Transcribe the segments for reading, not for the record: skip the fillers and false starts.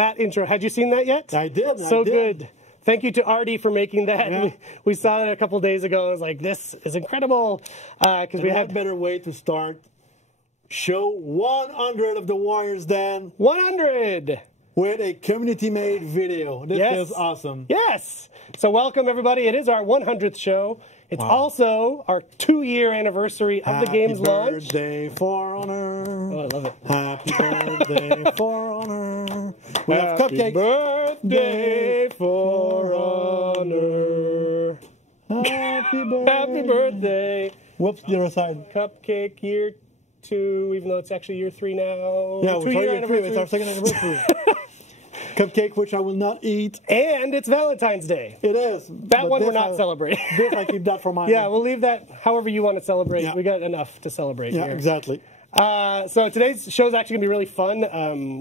That intro. Had you seen that yet? I did. So good. Thank you to Artie for making that. Yeah. We saw it a couple days ago. I was like, this is incredible. Because we had a better way to start. Show 100 of the Warriors Den 100 with a community-made video. This is awesome. Yes. So welcome, everybody. It is our 100th show. It's also our 2-year anniversary of the game's launch. Happy birthday, For Honor. Oh, I love it. Happy birthday, For Honor. We have Happy cupcakes. birthday, For Honor. Happy birthday. Happy birthday. Whoops, the other side. Cupcake year 2, even though it's actually year 3 now. Yeah, we're year 3. It's our second anniversary. Cupcake, which I will not eat. And it's Valentine's Day. It is. That one we're not celebrating. This I keep that for my Yeah, we'll leave that however you want to celebrate. Yeah. We got enough to celebrate Yeah, here. exactly. So today's show is actually going to be really fun.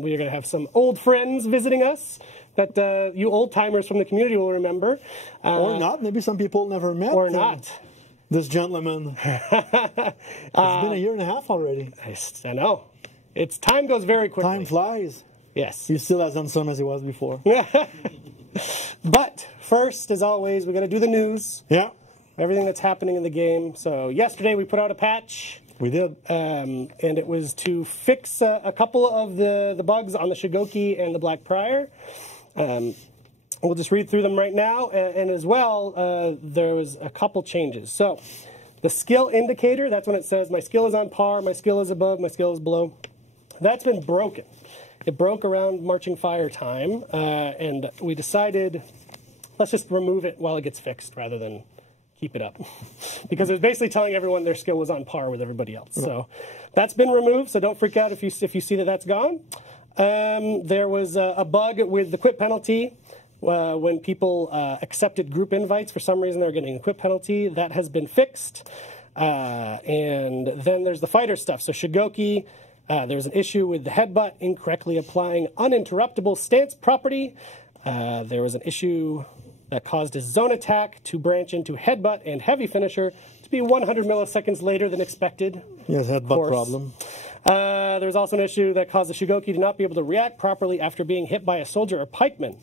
We are going to have some old friends visiting us that you old-timers from the community will remember. Or not. Maybe some people never met. Or not. This gentleman. It's been a year and a half already. I know. Time goes very quickly. Time flies. Yes. He's still as handsome as he was before. But first, as always, we're going to do the news. Yeah. Everything that's happening in the game. So yesterday we put out a patch. We did. And it was to fix a couple of the bugs on the Shigoki and the Black Prior. We'll just read through them right now. And as well, there was a couple changes. So the skill indicator, that's when it says my skill is on par, my skill is above, my skill is below. That's been broken. It broke around Marching Fire time, and we decided, let's just remove it while it gets fixed rather than keep it up. Because it was basically telling everyone their skill was on par with everybody else. So that's been removed, so don't freak out if you see that that's gone. There was a bug with the quit penalty. When people accepted group invites, for some reason they're getting a quit penalty. That has been fixed. And then there's the fighter stuff. So Shigoki, there's an issue with the headbutt incorrectly applying uninterruptible stance property. There was an issue that caused a zone attack to branch into headbutt and heavy finisher to be 100 milliseconds later than expected. Yes, headbutt problem. There was also an issue that caused the Shigoki to not be able to react properly after being hit by a soldier or pikeman.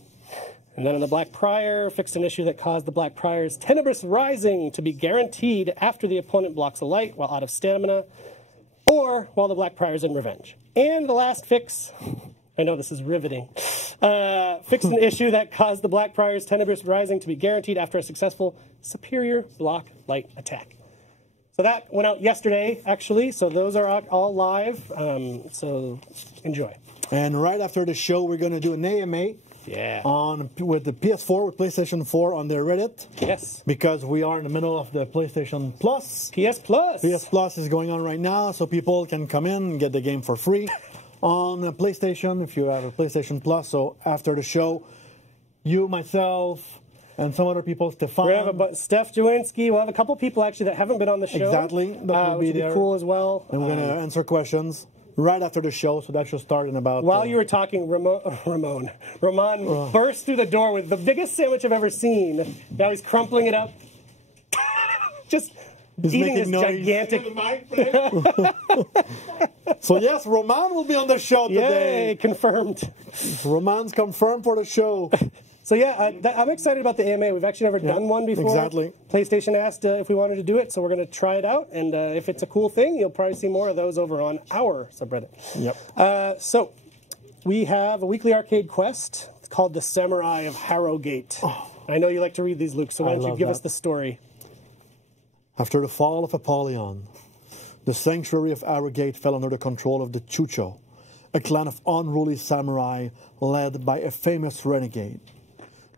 And then on the Black Prior, fixed an issue that caused the Black Prior's Tenebrous Rising to be guaranteed after the opponent blocks a light while out of stamina, or while the Black Prior's in revenge. And the last fix, I know this is riveting, fixed an issue that caused the Black Prior's Tenebrous Rising to be guaranteed after a successful superior block light attack. So that went out yesterday, actually, so those are all live, so enjoy. And right after the show, we're going to do an AMA. Yeah. With the PS4, with PlayStation 4 on their Reddit. Yes. Because we are in the middle of the PlayStation Plus. PS Plus. PS Plus is going on right now, so people can come in and get the game for free on a PlayStation if you have a PlayStation Plus. So after the show, you, myself, and some other people, Stefan. We have Steph Jawinski. We'll have a couple people actually that haven't been on the show. Exactly. That will which be would be cool as well. And we're going to answer questions right after the show, so that should start in about... While you were talking, Roman burst through the door with the biggest sandwich I've ever seen. Now he's crumpling it up. Just eating this gigantic... So yes, Roman will be on the show today. Yay, confirmed. Roman's confirmed for the show. So yeah, I'm excited about the AMA. We've actually never done one before. Exactly. PlayStation asked if we wanted to do it, so we're going to try it out. And if it's a cool thing, you'll probably see more of those over on our subreddit. Yep. So we have a weekly arcade quest. It's called The Samurai of Harrogate. Oh. I know you like to read these, Luke, so why don't you give us the story? After the fall of Apollyon, the sanctuary of Harrogate fell under the control of the Chucho, a clan of unruly samurai led by a famous renegade.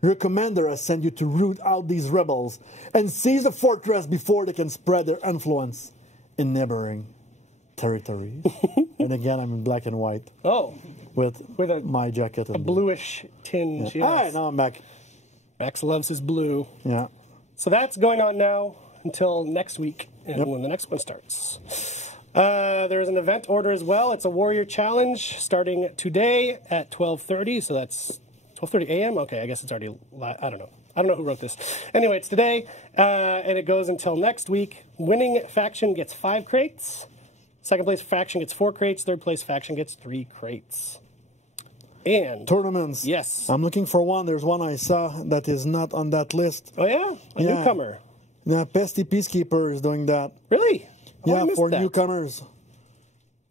Your commander has sent you to root out these rebels and seize the fortress before they can spread their influence in neighboring territories. And again, I'm in black and white. Oh. With my jacket. A bluish tinge. Yeah. Yes. All right, now I'm back. Max loves his blue. Yeah. So that's going on now until next week, and when the next one starts. There is an event order as well. It's a Warrior Challenge starting today at 12:30, so that's 12:30 a.m.? Okay, I guess it's already, I don't know. I don't know who wrote this. Anyway, it's today, and it goes until next week. Winning faction gets 5 crates. Second place faction gets 4 crates. Third place faction gets 3 crates. And tournaments. yes. I'm looking for one. There's one I saw that is not on that list. Oh, yeah? A newcomer. Yeah, Pesty Peacekeeper is doing that. Really? Oh, Yeah, for newcomers.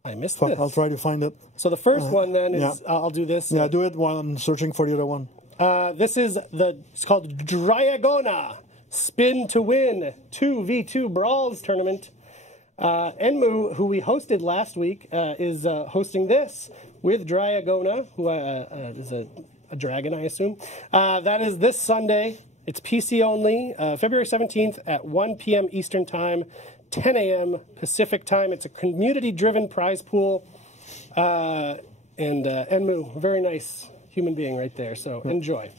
I missed this. I'll try to find it. So the first one then is, I'll do this. Yeah, do it while I'm searching for the other one. This is it's called Dragona Spin to Win 2v2 Brawls Tournament. Enmu, who we hosted last week, is hosting this with Dragona, who is a dragon, I assume. That is this Sunday. It's PC only, February 17th at 1 p.m. Eastern Time, 10 a.m. Pacific Time. It's a community-driven prize pool. And Enmu, a very nice human being right there, so enjoy.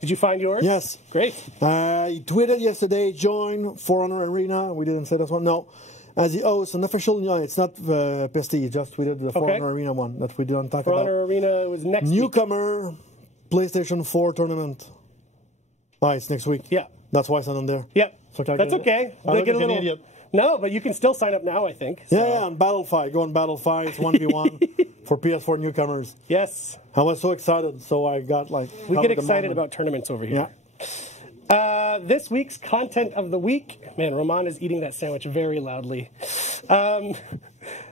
Did you find yours? Yes. Great. I tweeted yesterday, join For Honor Arena. We didn't say this one. No. As the host, an official, no, it's not Pesty. He just tweeted the For Honor Arena one that we didn't talk about. For Honor Arena was next Newcomer week. PlayStation 4 tournament. Oh, it's next week. Yeah. That's why it's not on there. Yep. So that's okay. I look like an idiot. No, but you can still sign up now, I think. So. Yeah, on Battlefy. Go on Battlefy. It's 1v1 for PS4 newcomers. Yes. I was so excited, so I got like... We get excited about tournaments over here. Yeah. This week's content of the week... Man, Roman is eating that sandwich very loudly.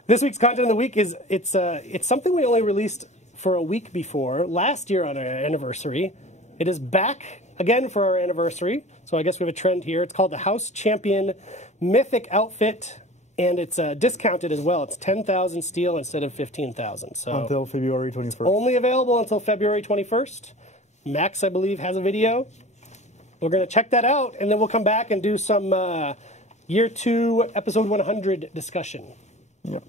This week's content of the week is... It's something we only released for a week before. Last year on our anniversary. It is back again for our anniversary. So I guess we have a trend here. It's called the House Champion Mythic Outfit, and it's discounted as well. It's 10,000 steel instead of 15,000. So until February 21st. Only available until February 21st. Max, I believe, has a video. We're going to check that out, and then we'll come back and do some Year 2, Episode 100 discussion. Yep.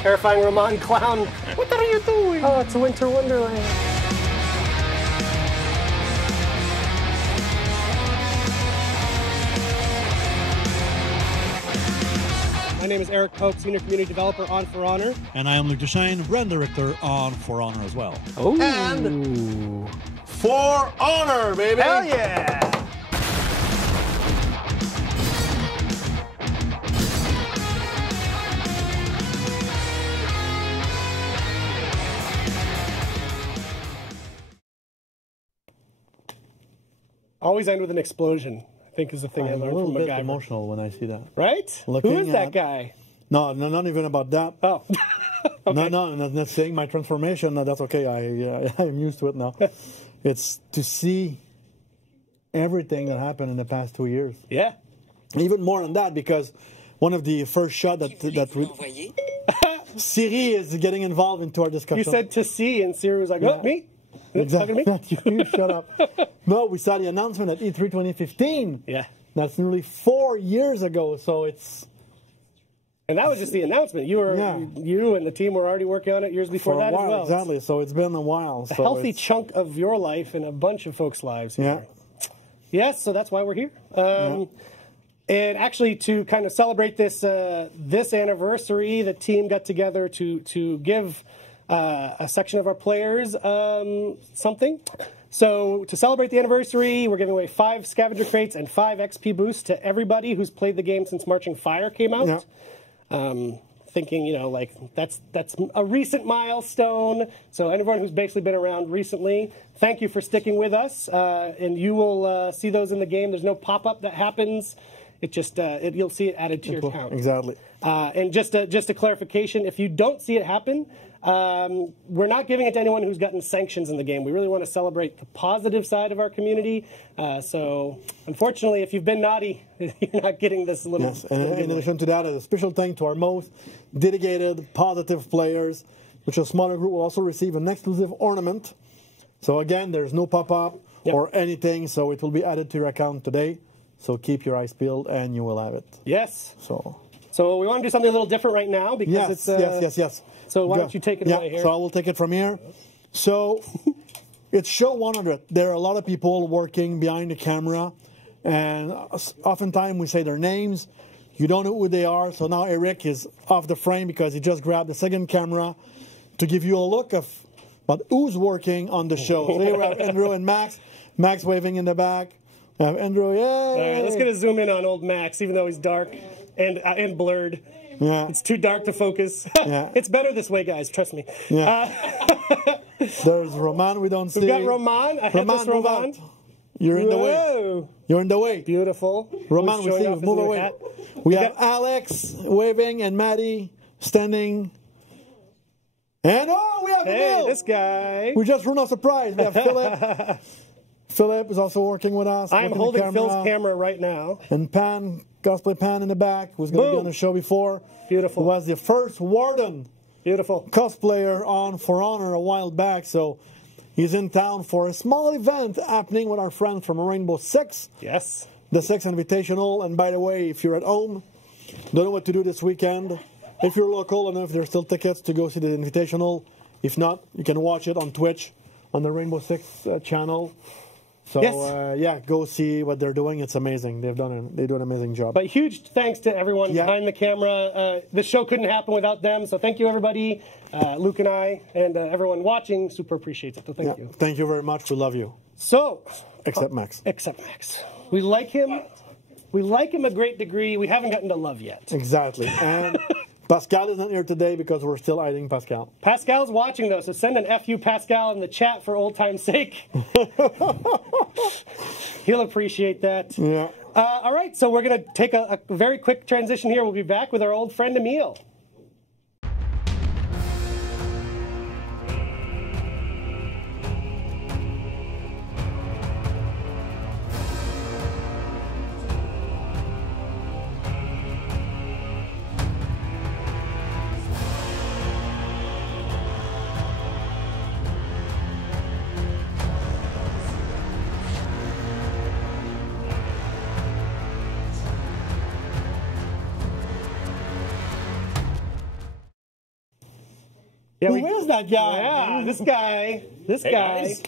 Terrifying Roman clown. What are you doing? Oh, it's a winter wonderland. My name is Eric Pope, Senior Community Developer on For Honor. And I am Luc Duchesne, Brand Director on For Honor as well. Oh. And For Honor, baby! Hell yeah! Always end with an explosion, I think is the thing I learned from I'm a little bit MacGyver. emotional when I see that. Right? Looking Who is that at- guy? No, not even about that. Oh. Okay. No, not saying my transformation. No, that's okay. I'm used to it now. It's to see everything that happened in the past 2 years. Yeah. Even more than that, because one of the first shot that we... Siri is getting involved into our discussion. You said to see, and Siri was like, oh, me? Exactly. Talking to me? You shut up. No, we saw the announcement at E3 2015. Yeah. That's nearly 4 years ago, so it's... And that was just the announcement. You and the team were already working on it years before for a that while, as well. exactly. So it's been a while. A healthy chunk of your life and a bunch of folks' lives here. Yeah. Yes, so that's why we're here. And actually, to kind of celebrate this this anniversary, the team got together to give a section of our players something. So to celebrate the anniversary, we're giving away 5 scavenger crates and 5 XP boosts to everybody who's played the game since Marching Fire came out. Yeah. Thinking, like that's a recent milestone. So everyone who's basically been around recently, thank you for sticking with us. And you will see those in the game. There's no pop-up that happens. It just you'll see it added to your account. Exactly. And just a clarification, if you don't see it happen, we're not giving it to anyone who's gotten sanctions in the game. We really want to celebrate the positive side of our community. So, unfortunately, if you've been naughty, you're not getting this little... Yes, and in addition to that, a special thank to our most dedicated, positive players, which a smaller group will also receive an exclusive ornament. So again, there's no pop-up or anything, so it will be added to your account today. So keep your eyes peeled, and you will have it. Yes. So we want to do something a little different right now because it's... Yes. So why don't you take it away here? So I will take it from here. So it's show 100. There are a lot of people working behind the camera, and oftentimes we say their names. You don't know who they are. So now Eric is off the frame because he just grabbed the second camera to give you a look of who's working on the show. So here we have Andrew and Max. Max waving in the back. Andrew, yay! All right, let's get a zoom in on old Max, even though he's dark and blurred. Yeah. It's too dark to focus. Yeah. It's better this way, guys. Trust me. Yeah. There's Roman. We don't see. We've got Roman. Roman. You're in the way. You're in the way. Beautiful. Roman, we see you. Move away. Hat. We have Alex waving and Maddie standing. And we have Emil. This guy. We just ruined our surprise. We have Philip. Philip is also working with us. I'm holding Phil's camera right now. And Pan, Cosplay Pan in the back, who's going to be on the show before. Beautiful. Who was the first Warden. Beautiful. Cosplayer on For Honor a while back. So he's in town for a small event happening with our friends from Rainbow Six. Yes. The Six Invitational. And by the way, if you're at home, don't know what to do this weekend. If you're local, I don't know if there's still tickets to go see the Invitational. If not, you can watch it on Twitch on the Rainbow Six channel. So, go see what they're doing. It's amazing. They do an amazing job. But huge thanks to everyone behind the camera. This show couldn't happen without them. So thank you, everybody. Luke and I and everyone watching super appreciates it. So thank you. Thank you very much. We love you. So, except Max. Except Max. We like him. We like him a great degree. We haven't gotten to love yet. Exactly. And Pascal is not here today because we're still hiding Pascal. Pascal's watching, though, so send an FU Pascal in the chat for old time's sake. He'll appreciate that. Yeah. All right, so we're going to take a very quick transition here. We'll be back with our old friend Emil. Yeah, who is that guy? Yeah, this guy. Hey, guys.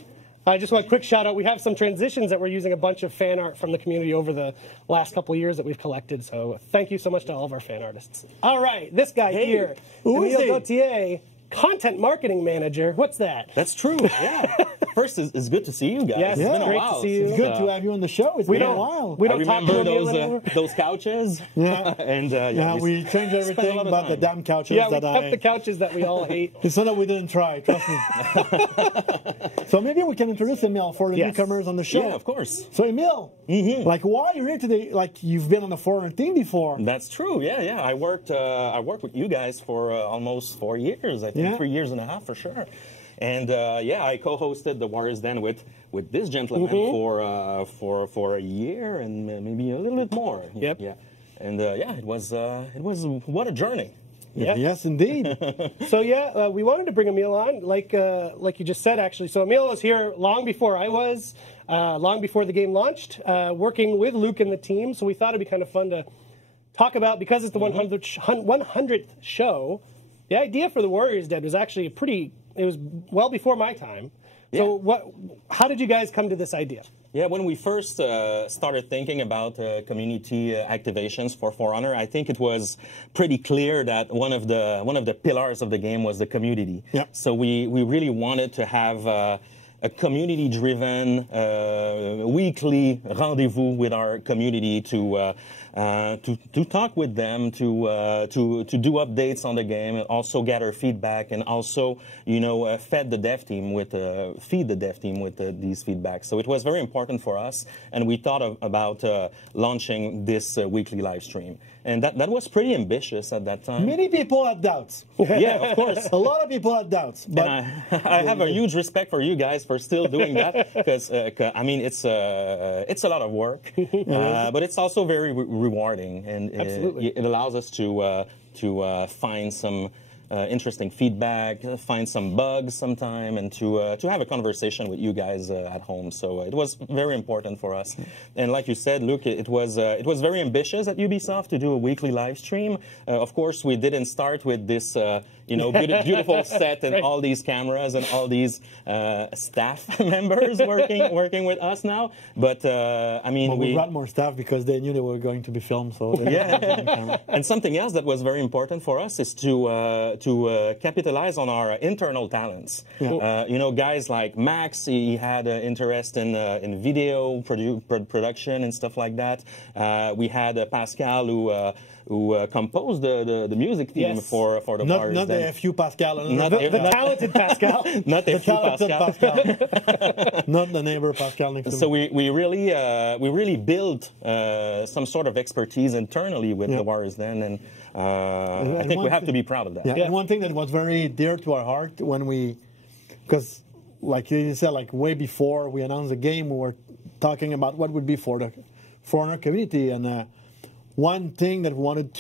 I just want a quick shout out. We have some transitions that we're using a bunch of fan art from the community over the last couple of years that we've collected. So thank you so much to all of our fan artists. All right, this guy here, who is Emil he? Gauthier, content marketing manager. What's that? That's true. Yeah. First, it's good to see you guys. Yes, it's been a great while to see you. It's good to have you on the show. It's been a while. We I don't talk to remember Emil anymore. those couches. Yeah. And we changed everything lot of but the time. damn couches Yeah, we that kept the couches that we all hate. It's not that we didn't try, trust me. So maybe we can introduce Emil for the newcomers on the show. Yeah, of course. So Emil, like why are you here today? Like you've been on the foreign team before. That's true. Yeah. I worked with you guys for almost 4 years. I think 3 years and a half for sure. And I co-hosted the Warriors Den with this gentleman for a year and maybe a little bit more. Yep. Yeah. And it was what a journey. Yeah. Yes, indeed. So we wanted to bring Emil on, like you just said, actually. So Emil was here long before I was, long before the game launched, working with Luke and the team. So we thought it'd be kind of fun to talk about, because it's the 100th show. The idea for the Warriors Den was actually it was well before my time. So how did you guys come to this idea? Yeah, when we first started thinking about community activations for Honor, I think it was pretty clear that one of the pillars of the game was the community. Yeah. So we really wanted to have a community-driven weekly rendezvous with our community to to talk with them, to do updates on the game, and also gather feedback, and also feed the dev team with these feedbacks. So it was very important for us, and we thought about launching this weekly live stream. And that was pretty ambitious at that time. Many people had doubts. Yeah, of course. A lot of people had doubts. But I have a huge respect for you guys for still doing that, because I mean it's a lot of work, but it's also very rewarding, and it allows us to find some interesting feedback, find some bugs sometime, and to have a conversation with you guys at home. So it was very important for us. And like you said, Luke, it was very ambitious at Ubisoft to do a weekly live stream. Of course, we didn't start with this beautiful set and all these cameras and all these staff members working with us now. But I mean, we brought more staff because they knew they were going to be filmed. So yeah. And something else that was very important for us is to capitalize on our internal talents. Yeah. Guys like Max, he had an interest in video production and stuff like that. We had Pascal who composed the music theme for the bars. Not the FU Pascal. The talented Pascal. Not the talented Pascal. Not the neighbor Pascal next to me. So we really built some sort of expertise internally with the Warriors then, and I think we have to be proud of that. Yeah. And one thing that was very dear to our heart because like you said, like way before we announced the game, we were talking about what would be for the foreigner community, and one thing that we wanted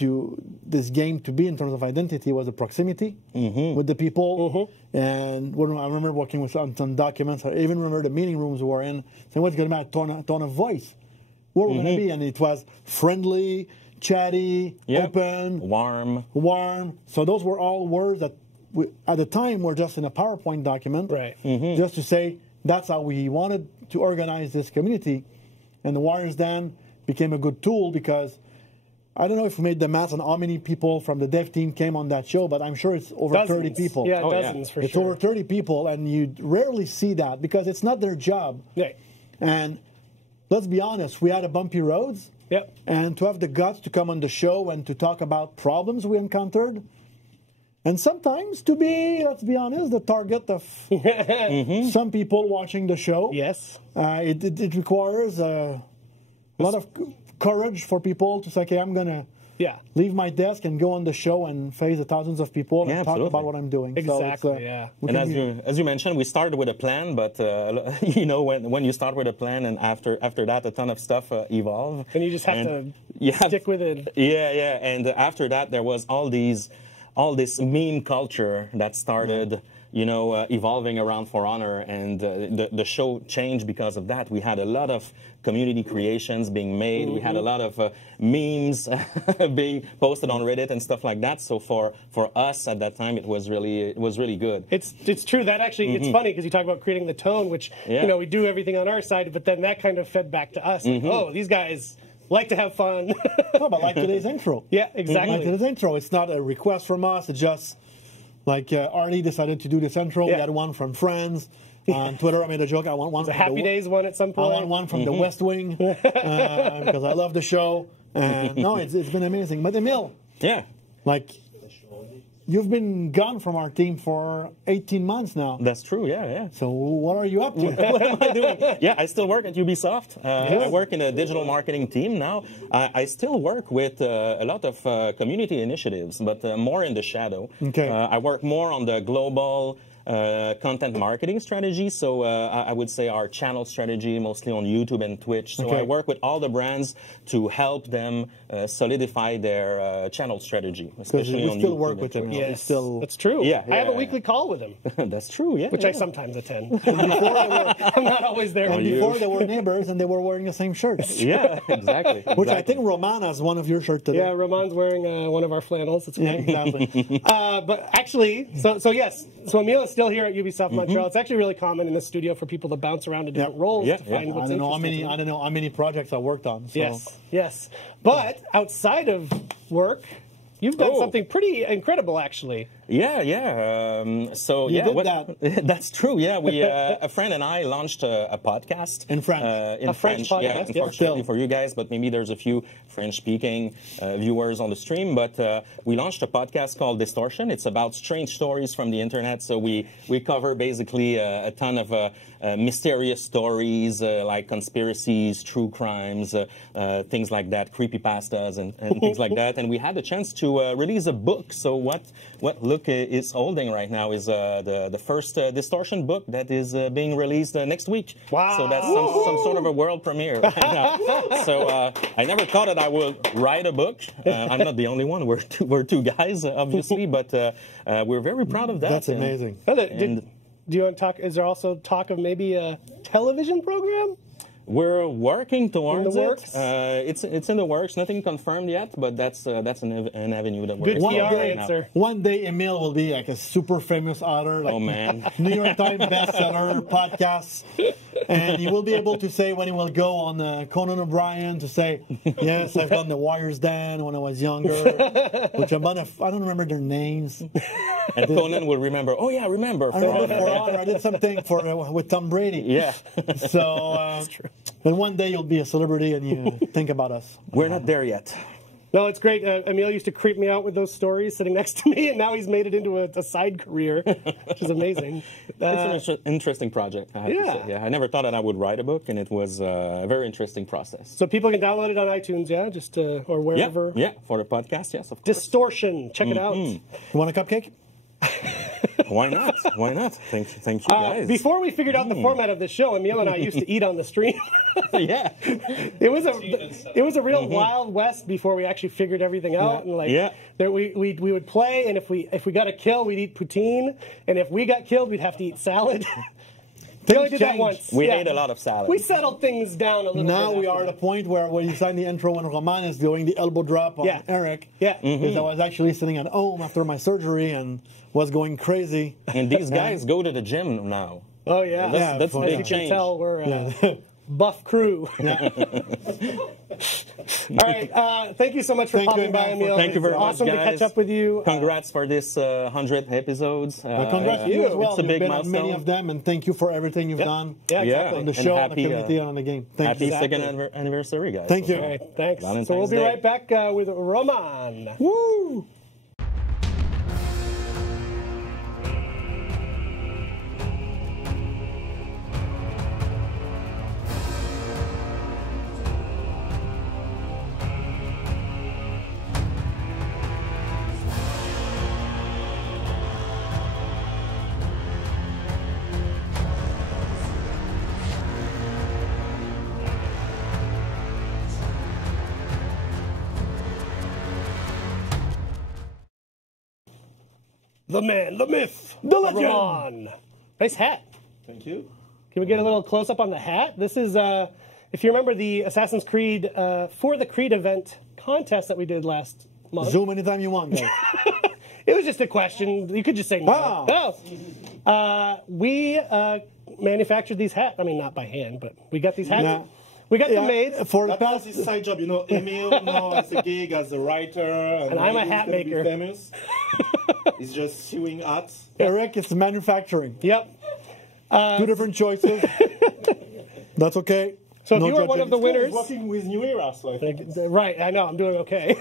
this game to be in terms of identity was the proximity with the people. And when I remember working with some documents, I even remember the meeting rooms we were in, saying what's going to be a tone of voice, where we're going to be, and it was friendly, chatty, open, warm. So those were all words that at the time were just in a PowerPoint document, right? Just to say that's how we wanted to organize this community. And the Warriors Den became a good tool because I don't know if we made the math on how many people from the dev team came on that show, but I'm sure it's over dozens. 30 people. Yeah, dozens for sure. It's over 30 people, and you rarely see that because it's not their job. Right. And let's be honest, we had a bumpy roads. Yep. And to have the guts to come on the show and to talk about problems we encountered, and sometimes to be, let's be honest, the target of some people watching the show. Yes. It requires a lot of courage for people to say, okay, I'm going to leave my desk and go on the show and face the thousands of people and talk about what I'm doing. Exactly, And as you mentioned, we started with a plan, but when you start with a plan and after that, a ton of stuff evolve. And you just have to stick with it. Yeah. And after that, there was all this meme culture that started evolving around For Honor, and the show changed because of that. We had a lot of community creations being made. We had a lot of memes being posted on Reddit and stuff like that. So for us at that time, it was really good. It's true. That actually, it's funny because you talk about creating the tone, which we do everything on our side, but then that kind of fed back to us. Like, oh, these guys like to have fun. No, but like today's intro. Yeah, exactly. Like today's intro. It's not a request from us. It's just like Artie decided to do this intro. We had one from friends. On Twitter, I made a joke. I want one. It's a Happy Days one at some point. I want one from the West Wing because I love the show. And no, it's been amazing. But Emile, like you've been gone from our team for 18 months now. That's true. Yeah. So what are you up to? What am I doing? Yeah, I still work at Ubisoft. I work in a digital marketing team now. I still work with a lot of community initiatives, but more in the shadow. Okay. I work more on the global content marketing strategy, so I would say our channel strategy, mostly on YouTube and Twitch. So I work with all the brands to help them solidify their channel strategy, especially on YouTube. We still work with them. Yes, that's true. Yeah, I have a weekly call with him. That's true, which I sometimes attend. I'm not always there. And before they were neighbors and they were wearing the same shirts. Yeah, exactly. Which I think Roman has one of your shirts today. Yeah, Roman's wearing one of our flannels. It's great. Yeah, exactly. But actually, so yes, so Emile is still here at Ubisoft Montreal. It's actually really common in the studio for people to bounce around to different roles to find what's interesting. I don't know how many projects I worked on. So. Yes. But outside of work, you've done something pretty incredible, actually. So You yeah, did that. that's true. Yeah, we a friend and I launched a podcast In French. in A French Yeah, podcast, yeah. unfortunately Still. for you guys, but maybe there's a few French-speaking viewers on the stream. But we launched a podcast called Distortion. It's about strange stories from the internet. So we cover basically a ton of mysterious stories like conspiracies, true crimes, things like that, creepypastas and things like that. And we had the chance to release a book. So what Luke is holding right now is the first Distortion book that is being released next week. Wow. So that's some sort of a world premiere right now. So I never thought that I would write a book. I'm not the only one. We're two guys, obviously, but we're very proud of that. That's amazing. Do you want to talk? Is there also talk of maybe a television program? We're working towards In the works? it. It's in the works. Nothing confirmed yet, but that's an avenue that we're Good exploring PR right now. answer. One day, Emil will be like a super famous author, like Oh man. New York Times bestseller, podcasts, and you will be able to say when he will go on Conan O'Brien to say, yes, I've done the Warriors Den when I was younger, which I don't remember their names. And Conan will remember. Oh yeah, I remember. I remember For Honor, I did something with Tom Brady. Yeah. So, and one day you'll be a celebrity and you think about us. We're not there yet. No, it's great. Emil used to creep me out with those stories sitting next to me, and now he's made it into a side career, which is amazing. It's an interesting project, I have to say. Yeah, I never thought that I would write a book, and it was a very interesting process. So people can download it on iTunes, yeah, just or wherever. Yeah, for the podcast, yes, of course. Distortion, check it out. You want a cupcake? Why not? Why not? Thank you, guys. Before we figured out the format of the show, Emil and I used to eat on the stream. Yeah. It was a real wild west before we actually figured everything out. And we would play, and if we got a kill, we'd eat poutine, and if we got killed, we'd have to eat salad. We only did that once. We ate a lot of salad. We settled things down a little bit. Now we after are at that. the point where when you sign the intro and Roman is doing the elbow drop on Eric. Yeah. Because I was actually sitting at home after my surgery and was going crazy. And these guys go to the gym now. Oh yeah. That's a As big you can change. tell, we're a buff crew. All right. Thank you so much for Thank you, popping by, Emil. Emil. Thank you very It's much, awesome to guys. catch up with you. Congrats for this 100 episodes. Congrats to you as well. It's a big You've been on milestone. many of them, and thank you for everything you've done Yeah, exactly. on the And show, on the happy, community, and on the game. Thank Happy you. second anniversary, guys. Thank you. All right, thanks. Valentine's So we'll be Day. right back with Roman. Woo! The man, the myth, The legend. Roman. Nice hat. Thank you. Can we get a little close up on the hat? This is, if you remember the Assassin's Creed, for the Creed event contest that we did last month. Zoom anytime you want, guys. It was just a question. You could just say no. Wow. No. We manufactured these hats. I mean, not by hand, but we got these hats. Yeah. We got them made. For the That was past, his side job, you know. Emil now has a gig as a writer, and I'm a maybe hat he's gonna be maker. Famous. He's just sewing hats. Eric, it's manufacturing. Yep. Two different choices. That's okay. So if No you were one judging. of the He's winners, working with New Era, so I think. right? I know I'm doing okay.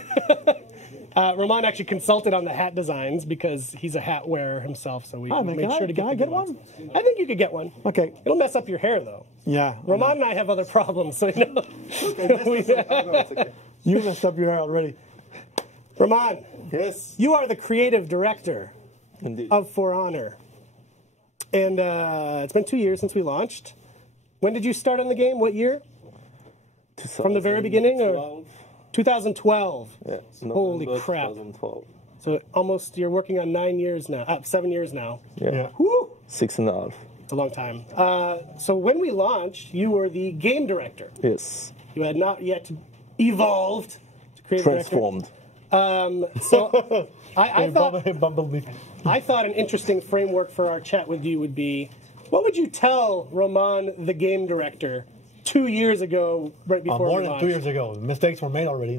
Roman actually consulted on the hat designs because he's a hat wearer himself. So we Oh, man, made sure to get can I the get good ones. one? I think you could get one. Okay. It'll mess up your hair though. Yeah. Roman and I have other problems, so you know. It's okay. You messed up your hair already. Roman, Yes, you are the creative director indeed. of For Honor. And it's been 2 years since we launched. When did you start on the game? What year? From the very beginning? Or 2012. Yeah, Holy November crap. 2012. So almost, you're working on 9 years now. 7 years now. Yeah. Woo! 6.5. A long time. So when we launched, you were the game director. Yes. You had not yet evolved to creative director. Transformed. So I thought Bumblebee. I thought an interesting framework for our chat with you would be, what would you tell Roman, the game director, 2 years ago, right before More we than launched? 2 years ago. Mistakes were made already.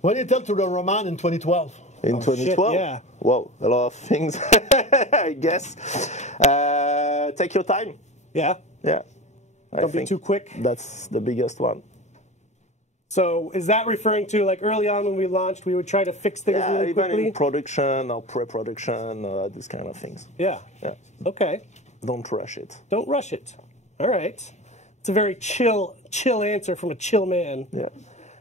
What did you tell to the Roman in 2012? in 2012. Shit, yeah. Whoa, a lot of things, I guess. Take your time. Yeah. Yeah. Don't be too quick. That's the biggest one. So is that referring to like early on when we launched, we would try to fix things really even quickly? in production or pre-production, these kind of things. Yeah. Yeah. Okay. Don't rush it. Don't rush it. All right. It's a very chill answer from a chill man. Yeah.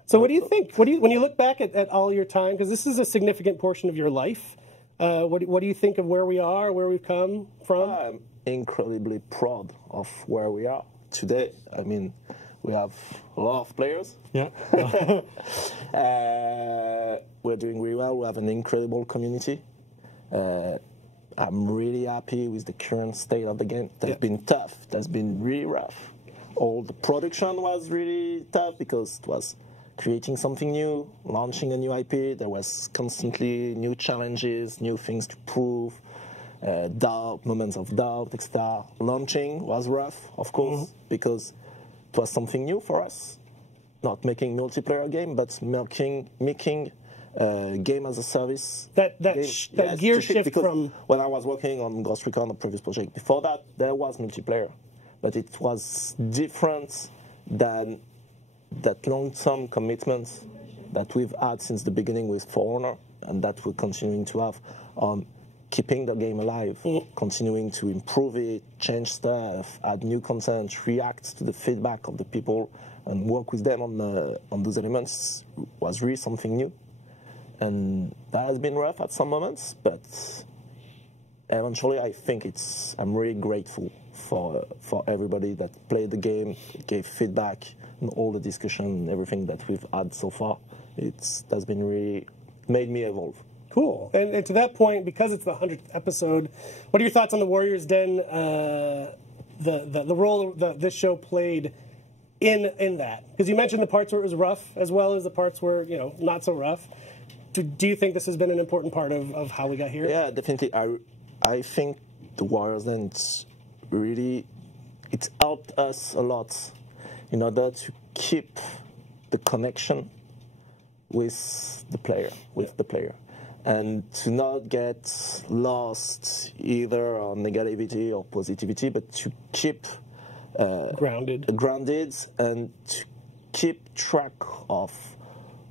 So what do you think? When you look back at all your time, because this is a significant portion of your life, what do you think of where we are, where we've come from? I'm incredibly proud of where we are today. I mean, we have a lot of players. Yeah. We're doing really well. We have an incredible community. I'm really happy with the current state of the game. That's been tough. That's been really rough. All the production was really tough because it was creating something new, launching a new IP. There was constantly new challenges, new things to prove, doubt, moments of doubt, etc. Launching was rough, of course, because it was something new for us. Not making multiplayer game, but making game as a service. That gear shift from... When I was working on Ghost Recon, the previous project, before that, there was multiplayer. But it was different than that long-term commitment that we've had since the beginning with For Honor, and that we're continuing to have on keeping the game alive, continuing to improve it, change stuff, add new content, react to the feedback of the people, and work with them on those elements was really something new. And that has been rough at some moments, but eventually I think I'm really grateful for everybody that played the game, gave feedback, and all the discussion and everything that we've had so far. That's been really made me evolve. Cool. And to that point, because it's the 100th episode, what are your thoughts on the Warriors Den, the role that this show played in that? Because you mentioned the parts where it was rough, as well as the parts where, not so rough. Do you think this has been an important part of how we got here? Yeah, definitely. I think the Warriors Den, it's helped us a lot in order to keep the connection with the player, and to not get lost either on negativity or positivity, but to keep grounded and to keep track of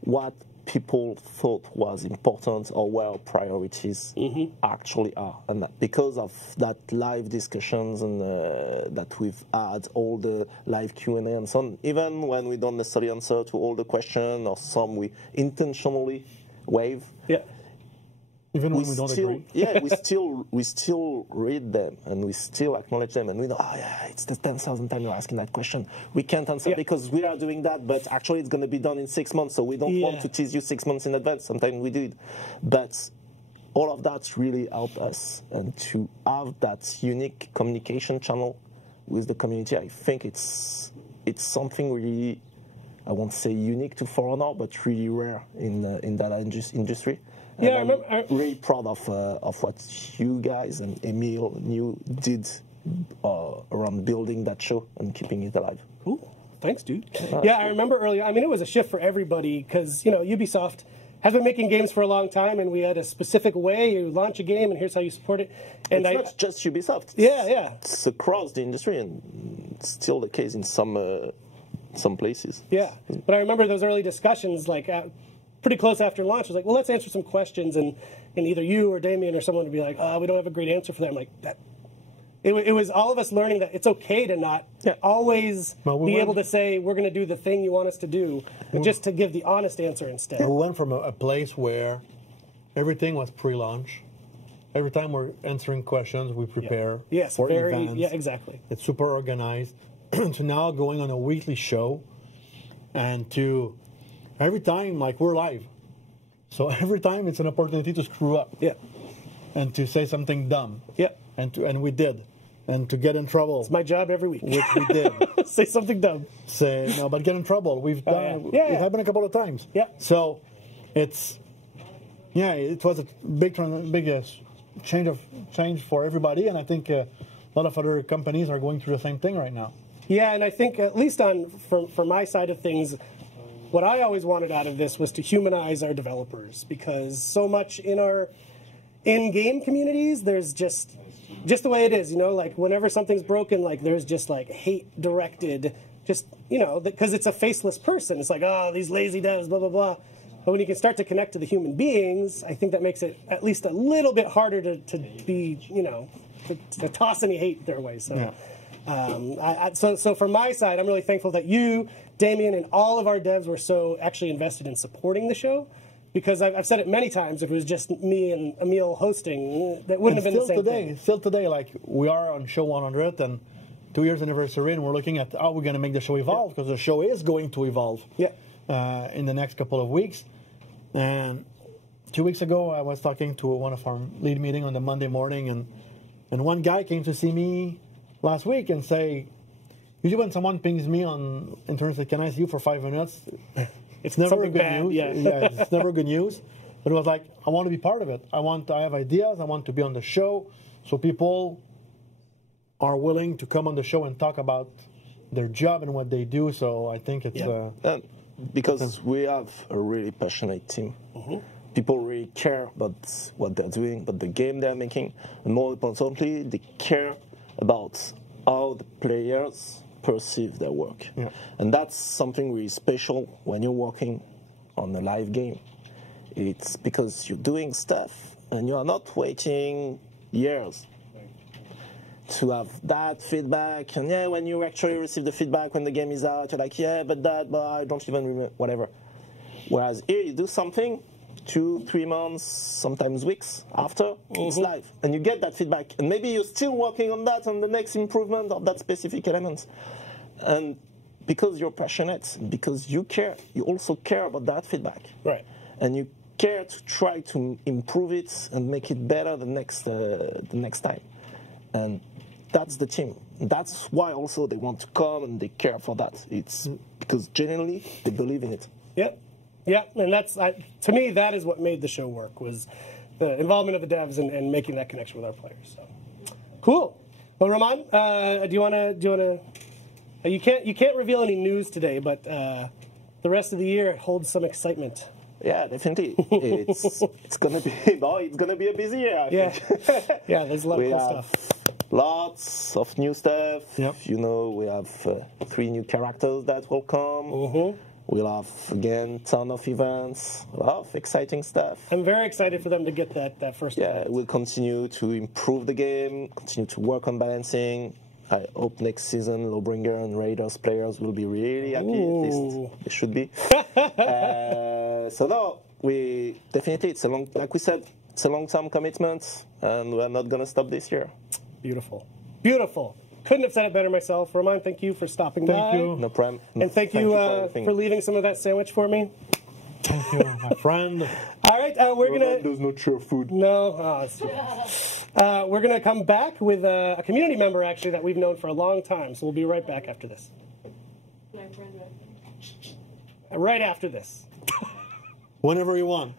what people thought was important or where our priorities actually are. And that because of that live discussions and that we've had, all the live Q&A and so on, even when we don't necessarily answer to all the questions or some we intentionally waive. Yeah. Even when we don't agree. Yeah, we still read them and we still acknowledge them, and we know, it's the 10,000th time you're asking that question. We can't answer because we are doing that, but actually it's going to be done in 6 months, so we don't want to tease you 6 months in advance. Sometimes we do it. But all of that really helped us, and to have that unique communication channel with the community, I think it's something really, I won't say unique to For Honor, but really rare in that industry. And I'm really proud of what you guys and Emile and you did around building that show and keeping it alive. Cool. Thanks, dude. Yeah, I remember earlier. I mean, it was a shift for everybody because, Ubisoft has been making games for a long time, and we had a specific way you launch a game, and here's how you support it. And it's not just Ubisoft. It's across the industry, and it's still the case in some places. Yeah, but I remember those early discussions, like pretty close after launch. I was like, well, let's answer some questions, and either you or Damien or someone would be like, we don't have a great answer for that. I'm like, that. It was all of us learning that it's okay to not always be able to say we're going to do the thing you want us to do, but just to give the honest answer instead. We went from a place where everything was pre-launch. Every time we're answering questions, we prepare for events. Yeah, exactly. It's super organized. To now going on a weekly show, and to every time, like, we're live. So every time it's an opportunity to screw up. Yeah. And to say something dumb. Yeah. And we did. And to get in trouble. It's my job every week. Which we did. Say something dumb. But get in trouble. We've done it happened a couple of times. Yeah. So it was a big change for everybody, and I think a lot of other companies are going through the same thing right now. Yeah, and I think at least for my side of things, what I always wanted out of this was to humanize our developers, because so much in our in-game communities, there's just the way it is, you know, like whenever something's broken, like there's just like hate directed, just, you know, because it's a faceless person. It's like, oh, these lazy devs, blah, blah, blah. But when you can start to connect to the human beings, I think that makes it at least a little bit harder to be, you know, to toss any hate their way. So, so from my side, I'm really thankful that you, Damien, and all of our devs were so actually invested in supporting the show. Because I've said it many times, if it was just me and Emil hosting, that wouldn't have been the same thing. Still today, like, we are on show 100, and 2 years anniversary, and we're looking at how we're going to make the show evolve, because the show is going to evolve in the next couple of weeks. And 2 weeks ago, I was talking to one of our lead meeting on the Monday morning, and one guy came to see me last week and say, usually when someone pings me on internet, say, can I see you for 5 minutes? It's never good news. Yeah, it's never good news. But it was like, I want to be part of it. I have ideas. I want to be on the show, so people are willing to come on the show and talk about their job and what they do. So I think it's because we have a really passionate team. People really care about what they're doing, about the game they're making, and more importantly, they care about how the players perceive their work. And that's something really special when you're working on a live game. It's because you're doing stuff and you are not waiting years to have that feedback. And when you actually receive the feedback when the game is out, you're like, but I don't even remember, whatever. Whereas here you do something 2-3 months, sometimes weeks after it's live, and you get that feedback, and maybe you're still working on that, on the next improvement of that specific element. And because you're passionate, because you care, you also care about that feedback, right? And you care to try to improve it and make it better the next time. And that's the team. That's why also they want to come and they care for that. It's because genuinely they believe in it. Yeah, and that's to me that is what made the show work, was the involvement of the devs and making that connection with our players. So cool. Well, Roman, do you want to? You can't reveal any news today, but the rest of the year holds some excitement. Yeah, definitely. It's gonna be a busy year. I think. Yeah. There's a lot of cool stuff. Lots of new stuff. Yep. You know, we have 3 new characters that will come. We'll have, again, ton of events, a lot of exciting stuff. I'm very excited for them to get that first event. We'll continue to improve the game, continue to work on balancing. I hope next season Lawbringer and Raiders players will be really happy. At least they should be. So no, we definitely, like we said, it's a long-term commitment, and we're not going to stop this year. Beautiful. Beautiful. Couldn't have said it better myself. Roman, thank you for stopping by. Thank you. No problem. And thank you for leaving some of that sandwich for me. Thank you, my friend. All right, we're gonna. There's no chair food. No, we're gonna come back with a community member actually that we've known for a long time. So we'll be right back after this. Right after this. Whenever you want.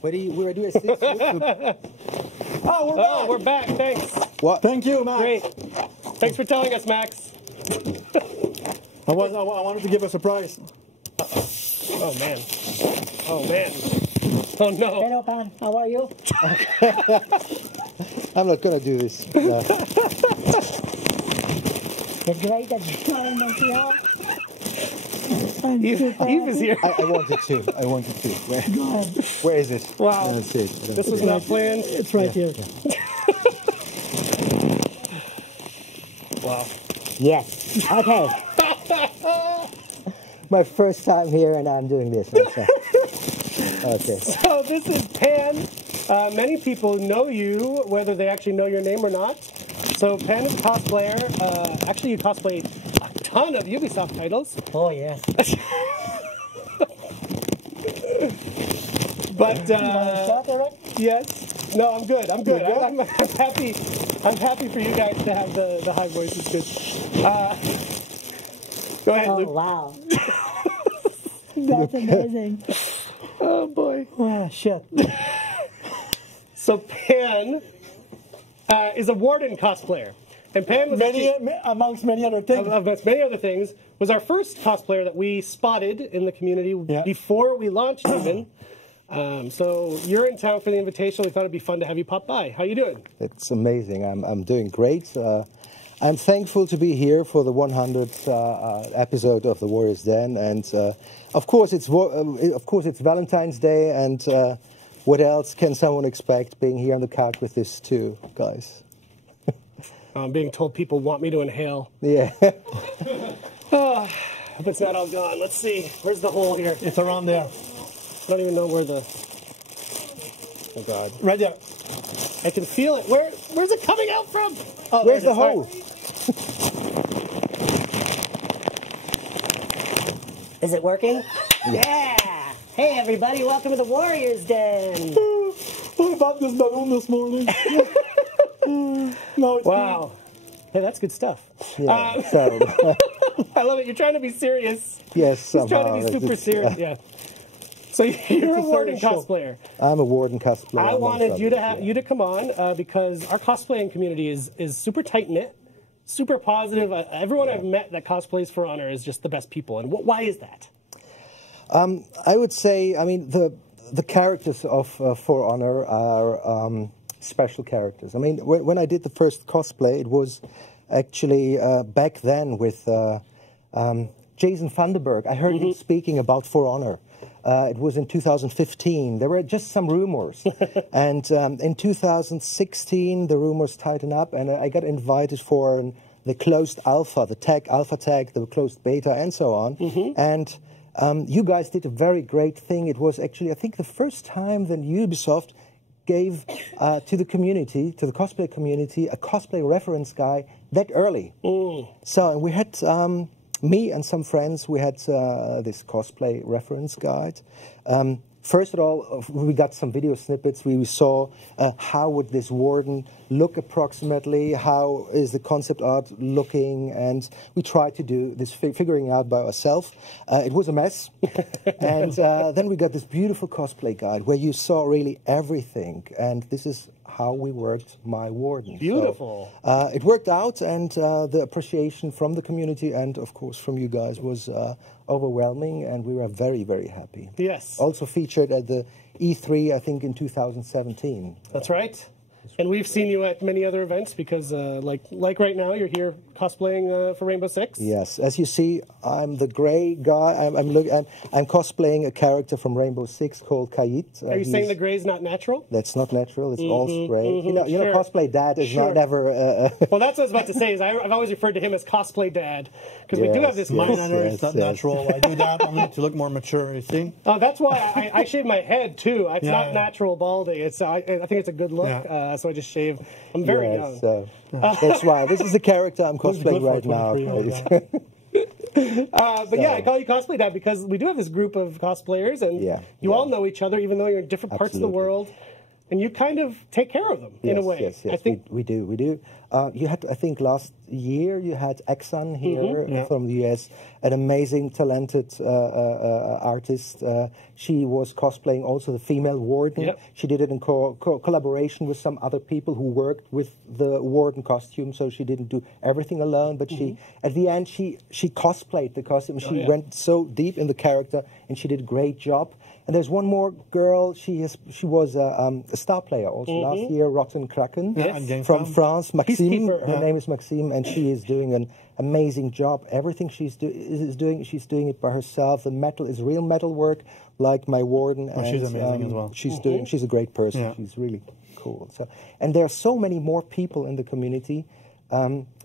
Where do I sit? Oh, we're back. Thanks. What? Thank you, Max. Great. Thanks for telling us, Max. I wanted to give a surprise. Oh man. Oh man. Oh no. Hello, Pan. How are you? I'm not gonna do this. The greatest show in Montreal. Eve is here. I wanted to. Where is it? Wow. Let's see. This was not planned. It's right here. Wow. Yes. Okay. My first time here, and I'm doing this. Okay. So this is Pan. Many people know you, whether they actually know your name or not. So Pan is a cosplayer. Actually, you cosplay a ton of Ubisoft titles. Oh, yes. But yes, no, I'm good. I'm good. I'm happy. I'm happy for you guys to have the high voice. It's good. Go ahead, Oh, Luke. wow. That's amazing. Oh boy. Oh, shit. So Pan is a Warden cosplayer, and Pan was Amongst many other things. amongst many other things, was our first cosplayer that we spotted in the community before we launched even. So you're in town for the invitation. We thought it'd be fun to have you pop by. How you doing? It's amazing. I'm doing great. I'm thankful to be here for the 100th episode of the Warriors Den, and of course it's Valentine's Day, and what else can someone expect being here on the couch with this two guys? I'm being told people want me to inhale. Yeah. Oh, hope it's not all gone. Let's see. Where's the hole here? It's around there. I don't even know where the. Oh God! Right there. I can feel it. Where's it coming out from? Oh, Where's there the it is. hole? Is it working? Yeah. Hey, everybody. Welcome to the Warriors Den. What about this balloon this morning? No, it's Wow. Hey, that's good stuff. Yeah. So I love it. You're trying to be serious. yes, He's somehow trying to be super it's- serious. Yeah. So you're a Warden serious show. cosplayer. I'm a Warden cosplayer. I wanted amongst you to others, have yeah. you to come on because our cosplaying community is super tight knit, super positive. Everyone I've met that cosplays For Honor is just the best people. And why is that? I would say, I mean, the characters of For Honor are special characters. I mean, when I did the first cosplay, it was actually back then with Jason Vandenberg. I heard him speaking about For Honor. It was in 2015. There were just some rumors. And in 2016, the rumors tightened up, and I got invited for the closed alpha, the alpha tag, the closed beta, and so on. And you guys did a very great thing. It was actually, I think, the first time that Ubisoft gave to the community, to the cosplay community, a cosplay reference guide that early. So we had me and some friends. We had this cosplay reference guide. First of all, we got some video snippets. We saw how would this warden look approximately, how is the concept art looking, and we tried to do this figuring out by ourselves. It was a mess. And then we got this beautiful cosplay guide where you saw really everything, and this is how we worked my warden. Beautiful. So, it worked out, and the appreciation from the community and, of course, from you guys was overwhelming, and we were very, very happy. Yes. Also featured at the E3, I think, in 2017. That's right. And we've seen you at many other events because, like right now, you're here cosplaying for Rainbow Six. Yes, as you see, I'm the gray guy. I'm cosplaying a character from Rainbow Six called Kayit. Are you saying the gray's not natural? That's not natural. It's all spray. You know, sure. cosplay dad is not ever. Well, that's what I was about to say. Is I've always referred to him as cosplay dad because we do have this. Mine Yes, it's not yes. natural. I do that only to look more mature, you see? Oh, that's why I shave my head too. It's not Yeah. natural balding. It's I think it's a good look. Yeah. So I just shave. I'm very Yes, young. so that's why this is the character I'm Those are cosplaying good for right now. 23-year-old guy. But yeah, I call you cosplay dad because we do have this group of cosplayers, and you all know each other, even though you're in different parts of the Absolutely. world, and you kind of take care of them in a way. Yes, I think we do. You had, I think, last year you had Exxon here from the US, an amazing, talented artist. She was cosplaying also the female warden. Yep. She did it in collaboration with some other people who worked with the warden costume. So she didn't do everything alone, but she, at the end, she cosplayed the costume. She went so deep in the character, and she did a great job. And there's one more girl. She was a star player also last year, Rotten Kraken from France. Maxime, Peacekeeper. her name is Maxime, and she is doing an amazing job. Everything she's doing it by herself. The metal is real metal work, like my warden. Oh, she's amazing as well. She's a great person. Yeah. She's really cool. So, and there are so many more people in the community.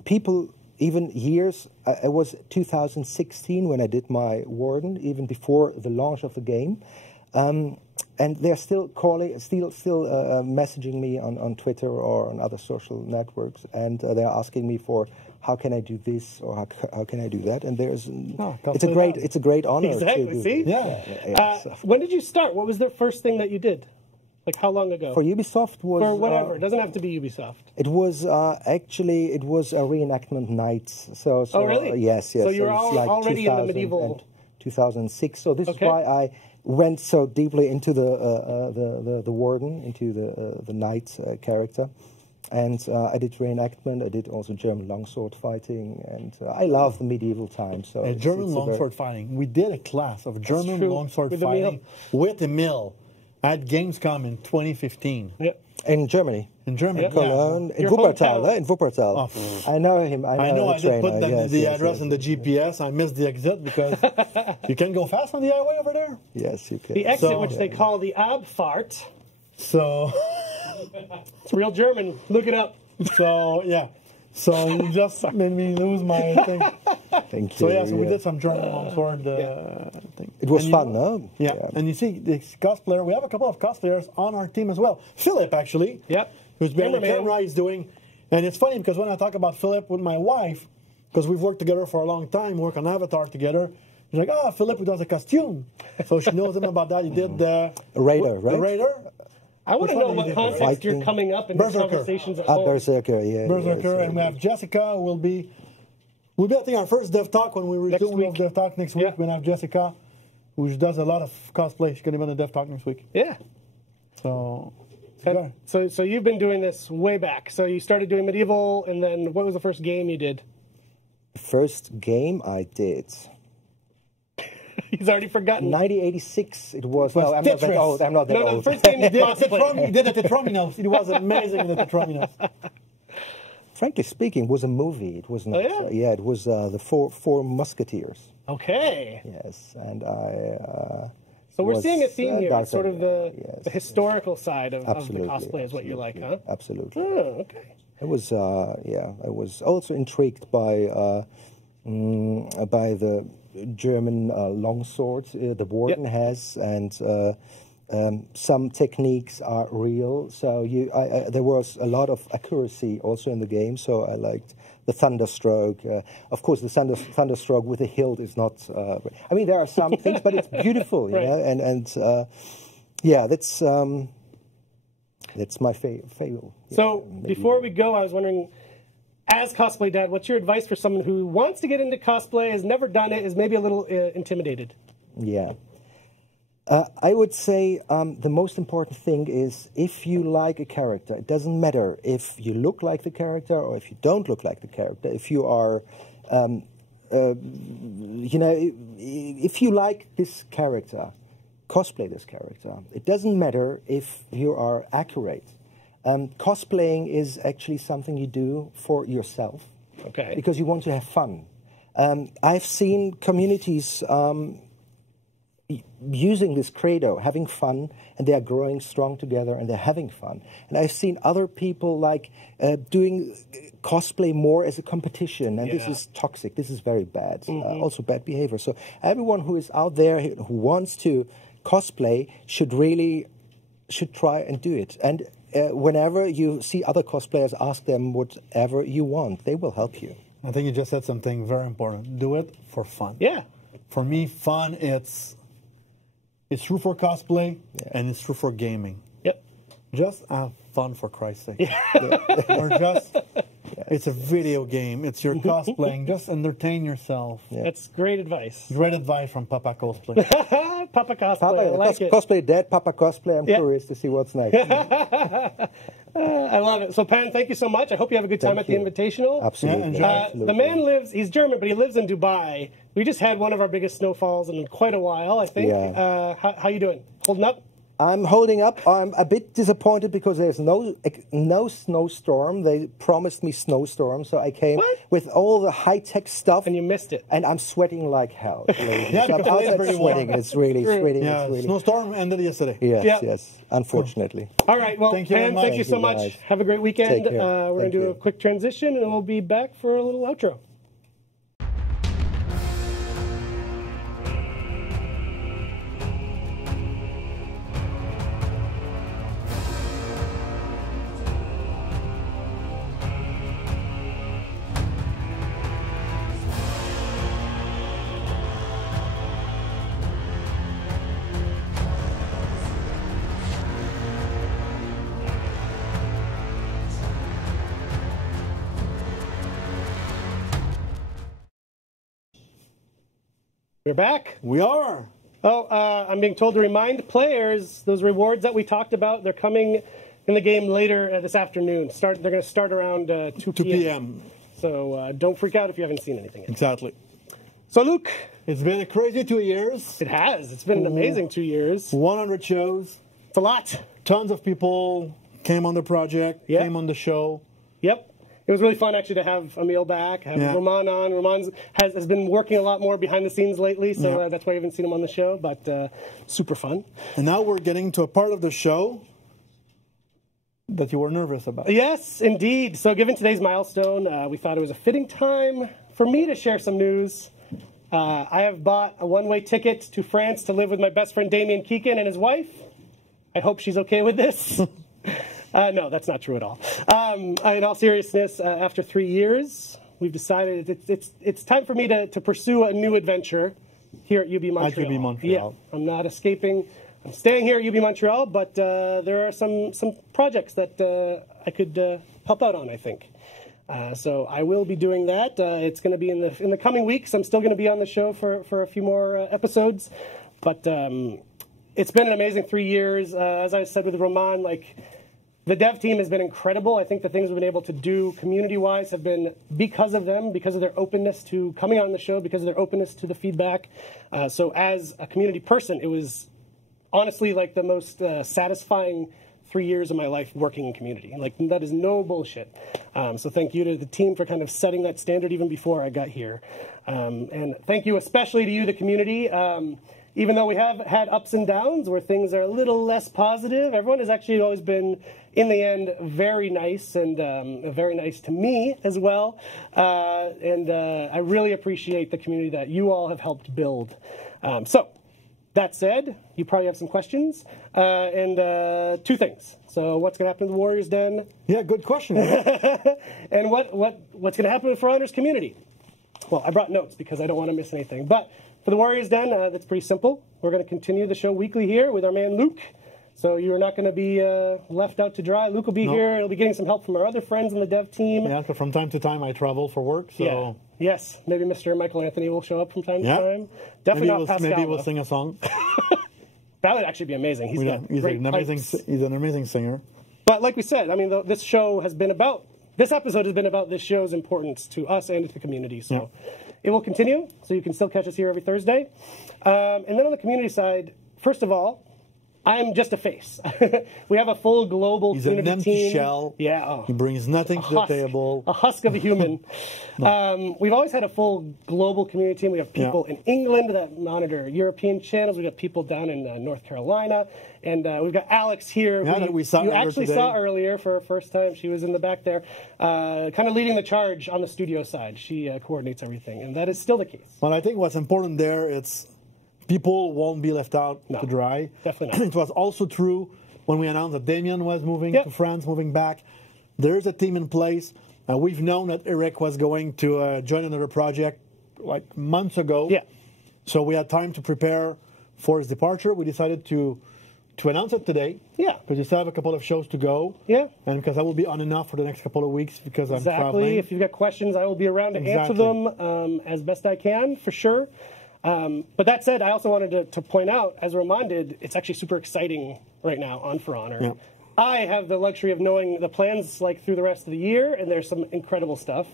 People even years. It was 2016 when I did my Warden, even before the launch of the game. And they're still calling, still messaging me on Twitter or on other social networks, and they're asking me for how can I do this or how can I do that. And there's it's a great honor. Exactly. To do See, when did you start? What was the first thing that you did? Like how long ago? For Ubisoft was for whatever. It doesn't have to be Ubisoft. It was actually a reenactment night. So oh really? Yes. So you were already in the medieval. 2006. So this is why I went so deeply into the Warden, into the knight character, and I did reenactment. I did also German longsword fighting, and I love the medieval times. So German longsword fighting. We did a class of German longsword fighting with Emil at Gamescom in 2015. Yep. In Germany. In Germany. Cologne, in Wuppertal. In Wuppertal. Oh. I know him. I know I did put the address in the GPS. I missed the exit because you can go fast on the highway over there. Yes, you can. The exit, which they call the Abfahrt. So it's real German. Look it up. So yeah. So you just made me lose my thing. Thank you. So yeah, so we did some German longsword thing. It was fun, no? Yeah. And you see, this cosplayer, we have a couple of cosplayers on our team as well. Philip, actually. Yep. Who's behind the camera, he's doing. And it's funny because when I talk about Philip with my wife, because we've worked together for a long time, work on Avatar together, she's like, oh, Philip who does a costume. So she knows him about that. He did the Raider, right? The Raider. I want to know what context you're coming up in these conversations at home. Berserker, yeah. Berserker, and we have Jessica who will be I think our first Dev Talk when we resume Dev Talk next week. We're going to have Jessica, who does a lot of cosplay. She's going to be on the Dev Talk next week. Yeah. So you've been doing this way back. So you started doing medieval, and then what was the first game you did? The first game I did. He's already forgotten. 1986 it was. No, I'm not that old. I'm not that old. No, the first game you did. He did it at Tetrominos. It was amazing at Tetrominos. Frankly speaking, it was a movie. It was not. Oh, yeah? It was the Four Musketeers. Okay. Yes, and I. So we're seeing a theme here. It's sort of the historical side of the cosplay absolutely, is what you like, huh? Absolutely. Oh, okay. It was. I was also intrigued by the German longswords the Warden has, and some techniques are real. So there was a lot of accuracy also in the game. So I liked the Thunderstroke. Of course, the Thunderstroke with the hilt is not. I mean, there are some things, but it's beautiful, you know. And yeah, that's my favorite. So before we go, I was wondering, as Cosplay Dad, what's your advice for someone who wants to get into cosplay, has never done it, is maybe a little intimidated? Yeah. I would say the most important thing is if you like a character, it doesn't matter if you look like the character or if you don't look like the character. If you are, if you like this character, cosplay this character. It doesn't matter if you are accurate. Cosplaying is actually something you do for yourself. Okay. Because you want to have fun. I've seen communities using this credo, having fun, and they are growing strong together and they're having fun. And I've seen other people doing cosplay more as a competition, and this is toxic. This is very bad. Also bad behavior. So everyone who is out there who wants to cosplay should try and do it. And whenever you see other cosplayers, ask them whatever you want. They will help you. I think you just said something very important. Do it for fun. Yeah. For me, fun, it's true for cosplay, and it's true for gaming. Yep. Just have fun, for Christ's sake. Or just, it's a video game. It's your cosplaying. Just entertain yourself. Yeah. That's great advice. Great advice from Papa Cosplay. Papa Cosplay, I like it. Cosplay Dad, Papa Cosplay. I'm curious to see what's next. I love it. So, Pan, thank you so much. I hope you have a good time at the Invitational. Absolutely. The man he's German, but he lives in Dubai. We just had one of our biggest snowfalls in quite a while, I think. Yeah. How you doing? Holding up? I'm holding up. I'm a bit disappointed because there's no snowstorm. They promised me snowstorm, so I came with all the high-tech stuff. And you missed it. And I'm sweating like hell. Yeah, so I'm outside sweating. It's really sweating. Yeah, snowstorm ended yesterday. Yes, unfortunately. All right, well, thank you very Pan, much. thank you so much. Have a great weekend. Take care. We're going to do a quick transition, and we'll be back for a little outro. We're back. We are. Oh, I'm being told to remind players those rewards that we talked about. They're coming in the game later this afternoon. They're going to start around 2 p.m. So don't freak out if you haven't seen anything yet. Exactly. So, Luke. It's been a crazy 2 years. It has. It's been an amazing 2 years. 100 shows. It's a lot. Tons of people came on the project, came on the show. Yep. It was really fun, actually, to have Emil back, have Roman on. Roman has been working a lot more behind the scenes lately, so that's why you haven't seen him on the show, but super fun. And now we're getting to a part of the show that you were nervous about. Yes, indeed. So given today's milestone, we thought it was a fitting time for me to share some news. I have bought a one-way ticket to France to live with my best friend Damien Keegan and his wife. I hope she's okay with this. No, that's not true at all. In all seriousness, after 3 years, we've decided it's time for me to pursue a new adventure here at UB Montreal. At UB Montreal. Yeah, I'm not escaping. I'm staying here at UB Montreal, but there are some projects that I could help out on, I think. So I will be doing that. It's going to be in the coming weeks. I'm still going to be on the show for a few more episodes, but it's been an amazing 3 years. As I said with Roman, like, the dev team has been incredible. I think the things we've been able to do community-wise have been because of them, because of their openness to coming on the show, because of their openness to the feedback. So as a community person, it was honestly like the most satisfying 3 years of my life working in community. Like, that is no bullshit. So thank you to the team for kind of setting that standard even before I got here. And thank you especially to you, the community. Even though we have had ups and downs where things are a little less positive, everyone has actually always been, in the end, very nice and very nice to me as well. And I really appreciate the community that you all have helped build. So, that said, you probably have some questions. And two things. So, what's going to happen to the Warriors Den? Yeah, good question. And what's going to happen with For Honor's community? Well, I brought notes because I don't want to miss anything. But for the Warriors Den, that's pretty simple. We're going to continue the show weekly here with our man Luke. So you're not going to be left out to dry. Luke will be here. He'll be getting some help from our other friends in the dev team. Yeah, so from time to time I travel for work. So yeah. Yes, maybe Mr. Michael Anthony will show up from time to time. Definitely not Pascal. Maybe we'll sing a song. That would actually be amazing. He's an amazing singer. But like we said, I mean, this episode has been about this show's importance to us and to the community. So it will continue, so you can still catch us here every Thursday. And then on the community side, first of all, I'm just a face. We have a full global community team. He's an empty shell. Yeah. He brings nothing to the table. A husk of a human. We've always had a full global community team. We have people in England that monitor European channels. We've got people down in North Carolina. And we've got Alex here, who you actually saw earlier for her first time. She was in the back there, kind of leading the charge on the studio side. She coordinates everything, and that is still the case. Well, I think what's important there, it's people won't be left out to dry. Definitely not. It was also true when we announced that Damien was moving to France, moving back. There's a team in place. We've known that Eric was going to join another project like months ago. Yeah. So we had time to prepare for his departure. We decided to announce it today. Yeah. Because you still have a couple of shows to go. Yeah. And because I will be on and off for the next couple of weeks because I'm traveling. Exactly. If you've got questions, I will be around to answer them as best I can, for sure. But that said, I also wanted to point out, as Roman did, it's actually super exciting right now on For Honor. Yeah. I have the luxury of knowing the plans like through the rest of the year, and there's some incredible stuff.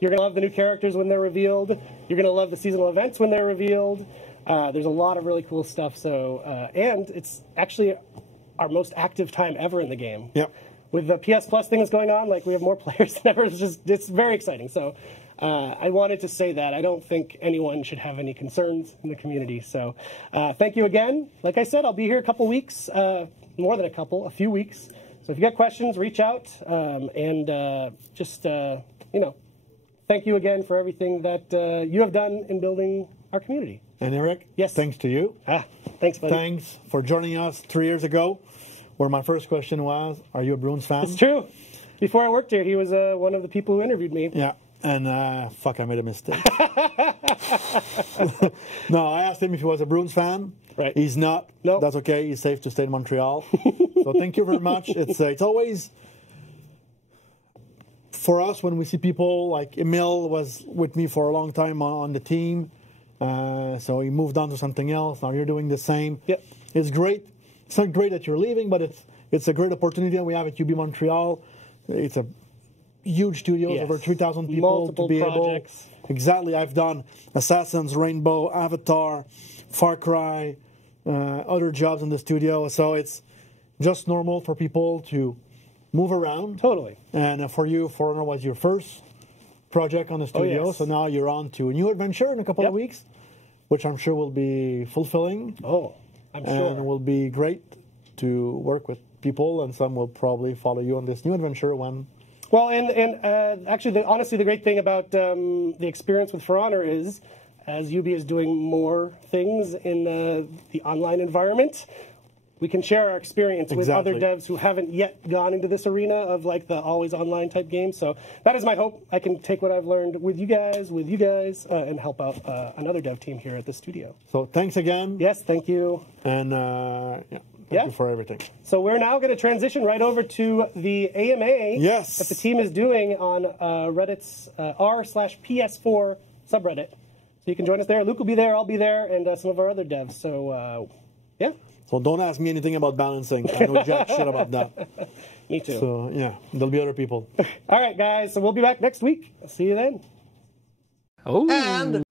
You're going to love the new characters when they're revealed. You're going to love the seasonal events when they're revealed. There's a lot of really cool stuff. So, and it's actually our most active time ever in the game. Yep. With the PS Plus thing that's going on, like we have more players than ever. It's very exciting. So I wanted to say that. I don't think anyone should have any concerns in the community. So thank you again. Like I said, I'll be here a couple weeks, more than a few weeks. So if you got questions, reach out. Thank you again for everything that you have done in building our community. And Eric, yes, thanks to you. Thanks, buddy. Thanks for joining us 3 years ago, where my first question was, are you a Bruins fan? It's true. Before I worked here, he was one of the people who interviewed me. Yeah, and I made a mistake. No, I asked him if he was a Bruins fan. Right. He's not. Nope. That's okay. He's safe to stay in Montreal. So thank you very much. It's always, for us, when we see people like Emil was with me for a long time on the team, So he moved on to something else. Now you're doing the same. Yep. It's great. It's not great that you're leaving, but it's a great opportunity that we have at UB Montreal. It's a huge studio, Yes. over 3,000 people Multiple to be projects. able. Exactly. I've done Assassins, Rainbow, Avatar, Far Cry, other jobs in the studio. So it's just normal for people to move around. Totally. And for you, For Honor was your first project on the studio. yes. So now you're on to a new adventure in a couple of weeks, which I'm sure will be fulfilling. Oh, I'm sure. And will be great to work with people, and some will probably follow you on this new adventure when. Well, and actually, honestly, the great thing about the experience with For Honor is, as UB is doing more things in the online environment, we can share our experience with other devs who haven't yet gone into this arena of like the always online type game. So that is my hope. I can take what I've learned with you guys, and help out another dev team here at the studio. So thanks again. Yes, thank you. And thank you for everything. So we're now going to transition right over to the AMA that the team is doing on Reddit's r/PS4 subreddit. So you can join us there. Luke will be there, I'll be there, and some of our other devs. So, yeah. So don't ask me anything about balancing. I know jack shit about that. Me too. So, yeah, there'll be other people. All right, guys. So we'll be back next week. I'll see you then. Oh. And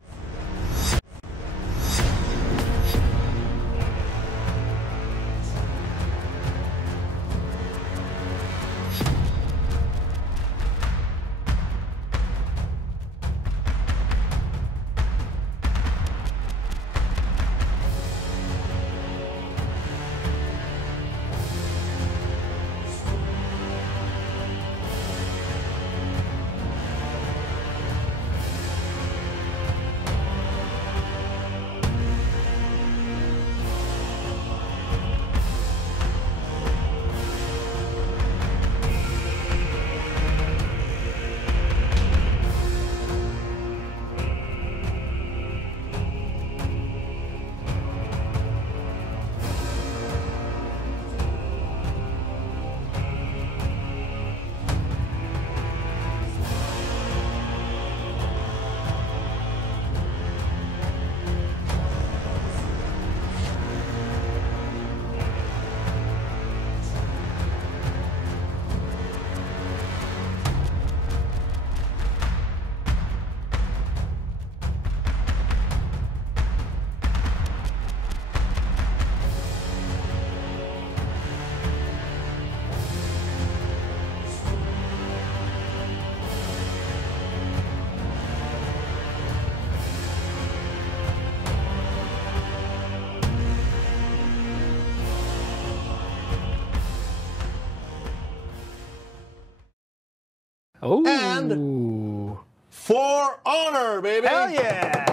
Oh. For Honor, baby. Hell yeah.